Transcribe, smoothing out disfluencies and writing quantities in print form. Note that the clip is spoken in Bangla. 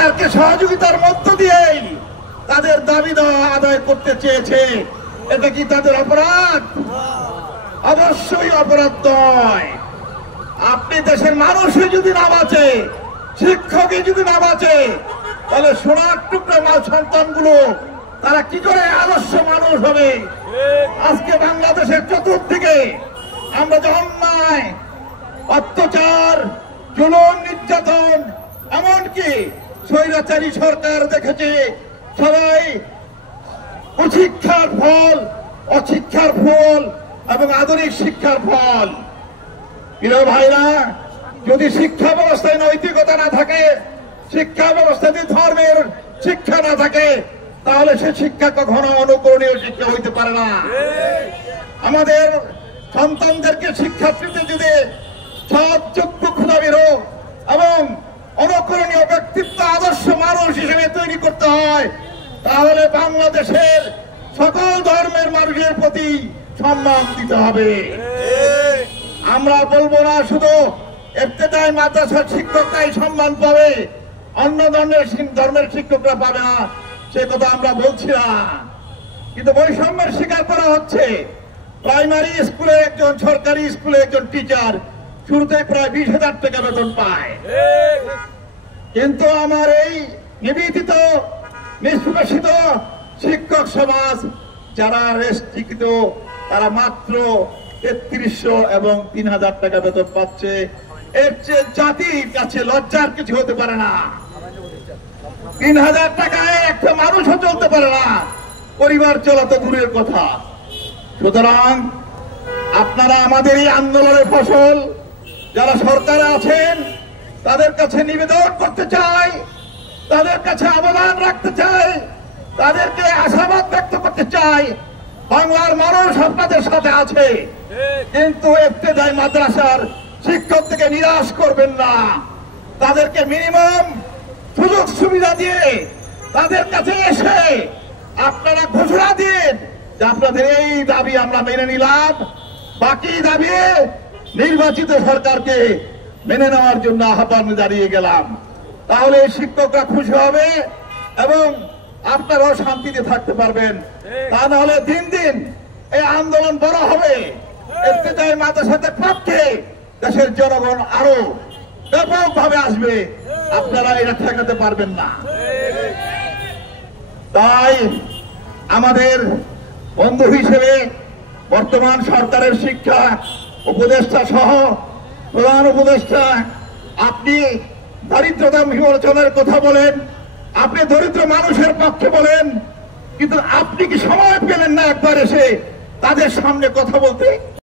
সরকারকে সহযোগিতার মধ্য দিয়েই তাদের দাবি দেওয়া আদায় করতে চেয়েছে। এটা কি তাদের অপরাধ? অবশ্যই অপরাধ নয়। আপনি দেশের মানুষই যদি না বাঁচে, শিক্ষকই যদি না বাঁচে, তাহলে সোনার টুকরা সন্তানগুলো তারা কি করে আদর্শ মানুষ হবে? আজকে বাংলাদেশের চতুর্দিকে আমরা যে অন্যায়, অত্যাচার, জুলুম, নির্যাতন, এমনকি স্বৈরাচারী সরকার দেখেছে, সবাই কুশিক্ষার ফল, অশিক্ষার ফল এবং আধুনিক শিক্ষার ফল। প্রিয় ভাইরা, যদি শিক্ষা ব্যবস্থায় নৈতিকতা না থাকে, শিক্ষা ব্যবস্থায় ধর্মের শিক্ষা না থাকে, তাহলে সে শিক্ষা কখনো অনুকরণীয় শিক্ষা হইতে পারে না। আমাদের সন্তানদেরকে শিক্ষার্থীদের যদি সৎ, যোগ্য, ক্ষুধাবিরো এবং অনুকরণীয় ব্যক্তিত্ব, আদর্শ মানুষ হিসেবে তৈরি করতে হয়, তাহলে বাংলাদেশের সকল ধর্মের মানুষের প্রতি সম্মান দিতে হবে। আমরা বলবো না শুধু ইবতেদায়ী মাদ্রাসার শিক্ষকরাই সম্মান পাবে, অন্য ধর্মের শিক্ষকরা পাবে না, সে কথা আমরা বলছি না। কিন্তু বৈষম্যের শিকার করা হচ্ছে। প্রাইমারি স্কুলে একজন, সরকারি স্কুলে একজন টিচার শুরুতে প্রায় 20,000 টাকা বেতন পায়, কিন্তু আমার এই নিবেদিত, নিষ্পেষিত শিক্ষক সমাজ যারা রেস্ট্রিক্ট, তারা মাত্র 3300 এবং 3000 টাকা বেতন পাচ্ছে। এর চেয়ে জাতির কাছে লজ্জার কিছু হতে পারে না। 3000 টাকায় একটা মানুষও চলতে পারে না, পরিবার চলা তো দূরের কথা। সুতরাং আপনারা আমাদের এই আন্দোলনের ফসল, যারা সরকারে আছেন, তাদের কাছে নিবেদন করতে চাই, তাদের কাছে আবেদন রাখতে চাই, তাদেরকে আশাবাদ ব্যক্ত করতে চাই, বাংলার মানুষ আপনাদের সাথে আছে, কিন্তু ইবতেদায়ী মাদ্রাসার শিক্ষক থেকে নিরাশ করবেন না। তাদেরকে মিনিমাম সুযোগ সুবিধা দিয়ে তাদের কাছে এসে আপনারা ঘোষণা দিন যে আপনাদের এই দাবি আমরা মেনে নিলাম, বাকি দাবি নির্বাচিত সরকারকে মেনে নেওয়ার জন্য আহ্বান জানিয়ে গেলাম। তাহলে শিক্ষকরা খুশি হবে এবং আপনারাও শান্তিতে থাকতে পারবেন। তা নাহলে দিন দিন এই আন্দোলন বড় হবে, ইবতেদায়ী মাদ্রাসাদের পক্ষে দেশের জনগণ আরো ব্যাপকভাবে আসবে, আপনারা এটা ঠেকাতে পারবেন না। তাই আমাদের বন্ধু হিসেবে বর্তমান সরকারের শিক্ষা উপদেষ্টা সহ প্রধান উপদেষ্টা, আপনি দারিদ্রতা বিমোচনের কথা বলেন, আপনি দরিদ্র মানুষের পক্ষে বলেন, কিন্তু আপনি কি সময় পেলেন না একবার এসে তাদের সামনে কথা বলতে?